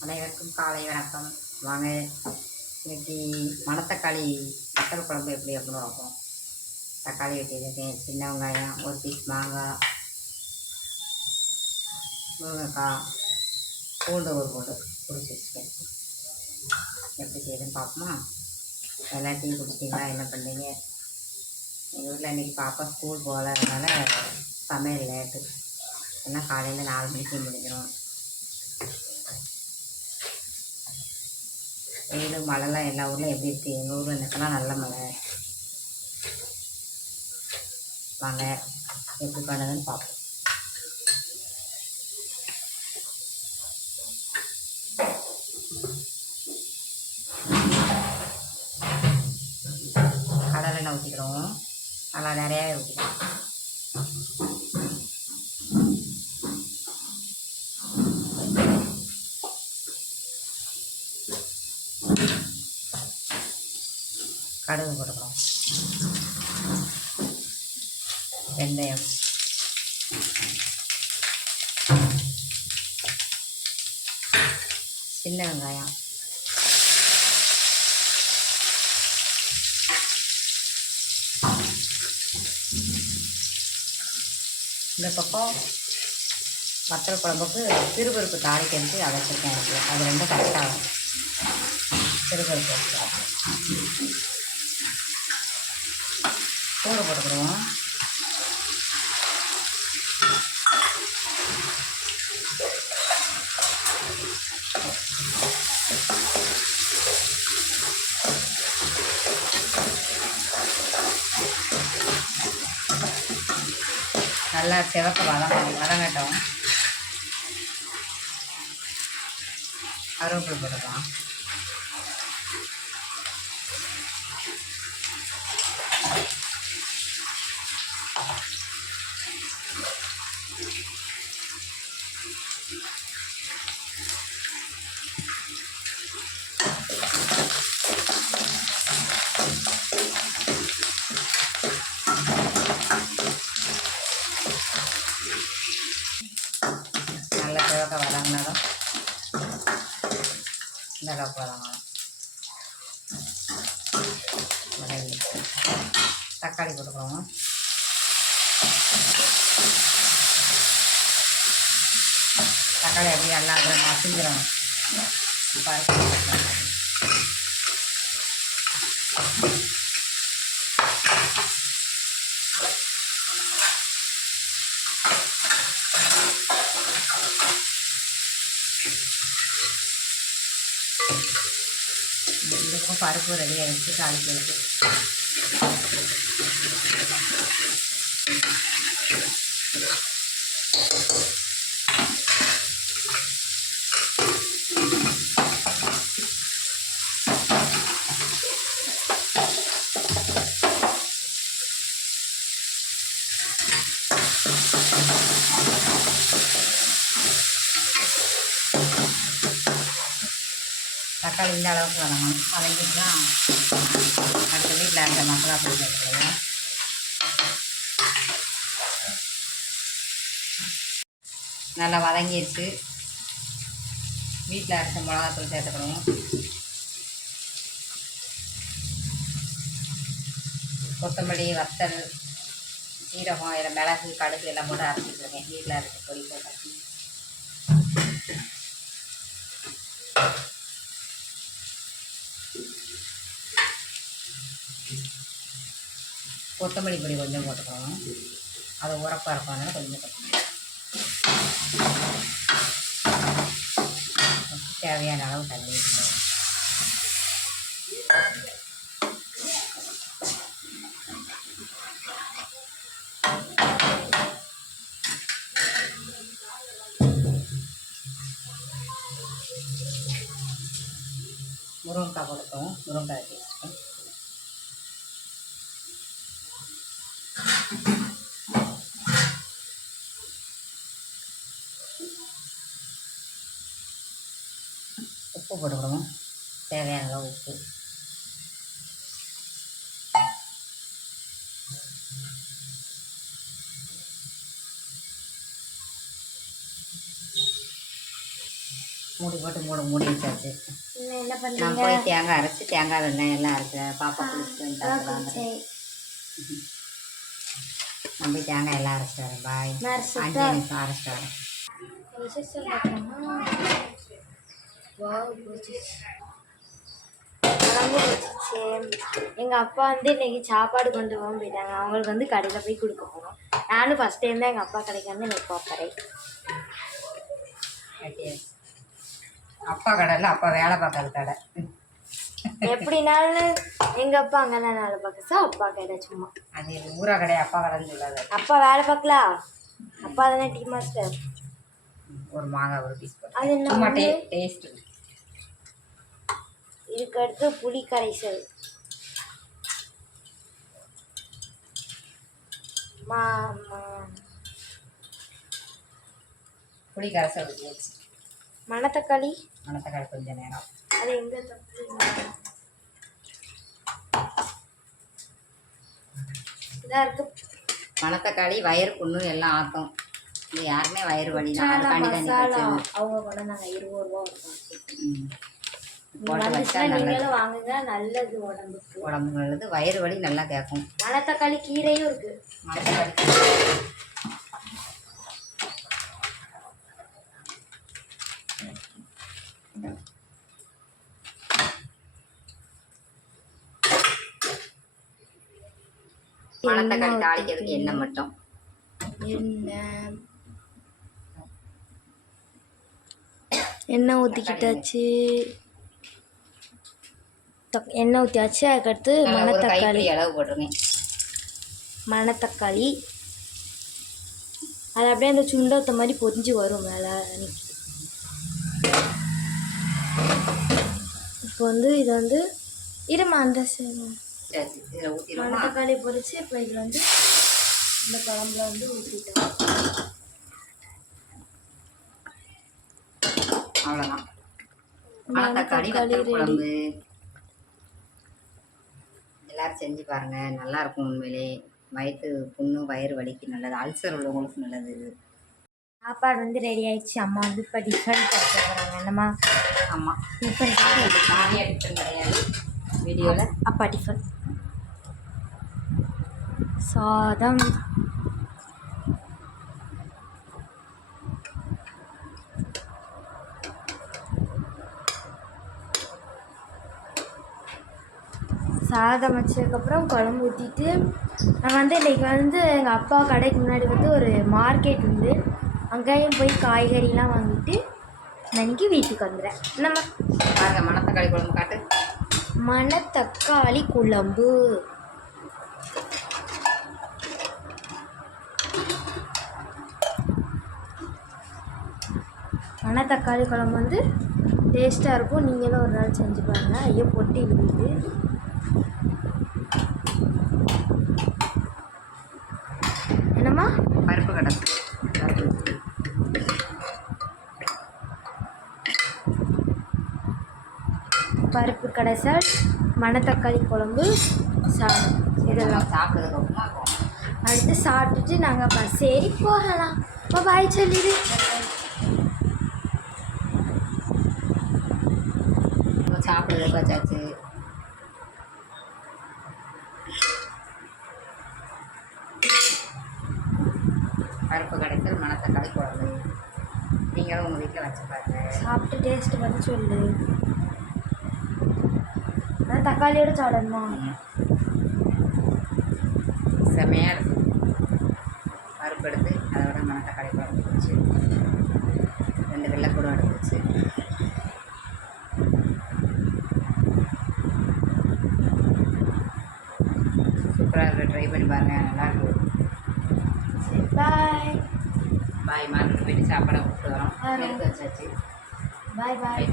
அனைவருக்கும் காலை வணக்கம். வாங்க இன்னைக்கு மணத்தக்காளி வத்தல் குழம்பு எப்படி எப்படி வைப்போம் தக்காளி வெட்டியிருக்கேன் சின்ன வெங்காயம் ஒரு பீஸ் மாங்காய் முருங்கைக்காய் பூண்டு ஒரு பூண்டு பிடிச்சி வச்சுக்கேன் எப்படி செய்யுதுன்னு பார்ப்போமா? எல்லாம் டீ குடிச்சிங்களா என்ன பண்ணீங்க? எங்கள் வீட்டில் இன்றைக்கி பாப்பா ஸ்கூல் போகல அதனால் சமையல் லேட்டு ஏன்னா காலையில் நாலு மணிக்கு முடிஞ்சிடும் வெயில் மழைலாம் எல்லா ஊர்லையும் எப்படி இருக்குது எங்கள் ஊரில் எனக்கெல்லாம் நல்ல மழை. வாங்க எப்படி பண்ணுதுன்னு பார்ப்போம் கடலை ஊற்றிக்கிறோம் நல்லா நிறையாவே ஊற்றிக்கிறோம் கடுகு போட்டுக்கிறோம் வெந்தயம். சின்ன வெங்காயம். இந்த பக்கம் வத்தல் குழம்புக்கு திருப்பருப்பு தாளிக்கிறது அரைச்சிருக்கேன் அது ரெண்டும் கரெக்டாகும் திருப்பருப்பு வச்சுக்கலாம் போட்டுக்கிறோம் நல்லா சிவக்க வதங்க வதங்கட்டும். கருவேப்பிலை போட்டுக்கலாம் நல்லா சிவக்க வதங்கினதும் இந்த அளவுக்கு தக்காளி போட்டுக்கிறோம் தக்காளி அப்படியே நல்லா அதை மசிஞ்சிடணும் பருப்பு you. இந்த பக்கம் பருப்பு ரெடி ஆகிடுச்சு தாளிக்கிறது தக்காளி இந்த அளவுக்கு வதங்கணும். வதங்கிட்டு தான் அடுத்த வீட்டில் இருக்க மசாலா பொடி சேர்த்துக்கலாம் நல்லா வதங்கிடுச்சு. வீட்டில் அரைச்ச மிளகாத்தூள் சேர்த்துக்கணும். கொத்தமல்லி வத்தல் சீரகம் இதில் மிளகு கடுகு எல்லாம் போட்டு அரைச்சிட்டுருக்கேன் வீட்டில் அரைச்ச பொடி போட்டு கொத்தமல்லி பொடி கொஞ்சம் போட்டுக்கணும். அதை உரப்பாக இருக்கும் கொஞ்சம் போட்டுக்கணும் தேவையான அளவு தண்ணி இருக்கணும் முருங்கைக்காய் கொடுத்தோம் முருங்கைக்காய் போட்டுக்கணும் தேவையான அளவு உப்பு. மூடி போட்டு மூட மூடி வச்சாச்சு. நான் போய் தேங்காய் அரைச்சி தேங்காய் வெண்ணெய் எல்லாம் அரைச்சேன் பாப்பா குளிச்சுட்டு நான் போய் தேங்காய் எல்லாம் அரைச்சிட்டு வரேன். பாய்? அஞ்சு நிமிஷம் அரைச்சிட்டு வரேன். எங்கள் அப்பா வந்து இன்னைக்கு சாப்பாடு கொண்டு போக போயிட்டாங்க. அவங்களுக்கு வந்து கடையில் போய் கொடுக்க போகிறோம் நானும் ஃபஸ்ட் டைம் தான் எங்கள் அப்பா கடைக்கு வந்து எனக்கு Okay. அப்பா கடை இல்லை அப்பா வேலை பார்க்காத கடை. எப்படினாலும் எங்கள் அப்பா அங்கே தான் வேலை பார்க்க அப்பா கடை சும்மா. அது ஊரா கடை அப்பா கடைன்னு சொல்லாத. அப்பா வேலை பார்க்கலாம் அப்பா தானே டீ மாஸ்டர். ஒரு மாங்காய் ஒரு பீஸ் அது என்ன டேஸ்ட் இதுக்கு அடுத்து புளி கரைசல் மா புளி கரைசல் மணத்தக்காளி? மணத்தக்காளி கொஞ்சம் நேரம். அது எங்க இருக்கு. மணத்தக்காளி வயிறு புண்ணு எல்லாம் ஆற்றும் இது யாருமே வயிறு வலி தான். அதுக்காண்டி வச்சு அவங்க கொண்டு நாங்க இருபது ரூபா. போட்டு வச்சா வந்துச்சுன்னா நல்லது. நீங்களும் வாங்குங்க நல்லது உடம்புக்கு. உடம்பு நல்லது. வயிறு வலி நல்லா கேட்கும். மணத்தக்காளி கீரையும் இருக்கு. மணத்தக்காளி மணத்தக்காளி தாளிக்கிறதுக்கு எண்ணெய் மட்டும். எண்ணெய். எண்ணெய் ஊற்றிக்கிட்டாச்சு தக் எண்ணெய் ஊற்றியாச்சு அதுக்கடுத்து மணத்தக்காளி. அளவு போட்டிருக்கேன் மணத்தக்காளி. அது அப்படியே அந்த சுண்டத்தை மாதிரி பொரிஞ்சு வரும் மேலே. அன்னைக்கு இப்போ வந்து இது வந்து இருமா அந்த மணத்தக்காளி பொரிச்சு இப்போ இதில் வந்து இந்த குழம்புல வந்து ஊற்றிட்டோம் அவ்வளோதான் மணத்தக்காளி குழம்பு. எல்லாரும் செஞ்சு பாருங்க. நல்லா இருக்கும் உண்மையிலே. வயிற்று புண்ணு வயிறு வலிக்கு நல்லது. அல்சர் உள்ளவங்களுக்கு நல்லது சாப்பாடு வந்து ரெடி ஆயிடுச்சு. அம்மா வந்து இப்போ டிஃபன் பண்ண போகிறாங்க என்னம்மா? ஆமாம் டிஃபன் தனியாக டிஃபன் கிடையாது. வீடியோவில் அப்பா டிஃபன் சாதம். சாதம் வச்சதுக்கப்புறம் குழம்பு ஊற்றிட்டு நான் வந்து இன்றைக்கி வந்து எங்கள் அப்பா கடைக்கு முன்னாடி வந்து ஒரு மார்க்கெட் உண்டு. அங்கேயும் போய் காய்கறிலாம் வாங்கிட்டு நான் இன்னைக்கு வீட்டுக்கு வந்துடுறேன் நம்ம பாருங்க மணத்தக்காளி குழம்பு காட்டு. மணத்தக்காளி குழம்பு. மணத்தக்காளி குழம்பு வந்து டேஸ்ட்டாக இருக்கும். நீங்களும் ஒரு நாள் செஞ்சு பாருங்கள் ஐயோ பொட்டி விடுது என்னம்மா பருப்பு பருப்பு கடைசல் மணத்தக்காளி குழம்பு சாதம். இதெல்லாம். இதெல்லாம் அடுத்து சாப்பிட்டுட்டு நாங்கள் பஸ் ஏறி போகலாம். பாய் சொல்லிடு. சாப்பிட்றது சாப்பிட்றதுக்கு வச்சாச்சு பருப்பு கடைசல் மணத்தக்காளி குழம்பு நீங்களும் உங்கள் வீட்டில் வச்சு பாருங்க. சாப்பிட்டு டேஸ்ட் வந்து சொல்லு. நான் தக்காளியோட சாப்பிடணுமா? செமையாக இருக்கும் பருப்பு எடுத்து அதோட மணத்தக்காளி குழம்பு வச்சு ரெண்டு வெள்ளைக்கூடம் எடுத்து வச்சு. சூப்பராக இருக்குது ட்ரை பண்ணி பாருங்கள் நல்லாயிருக்கும் சரி பாய் பாய் மார்க்கெட் போயிட்டு சாப்பாடை கொடுத்து வரோம். பாய் பாய்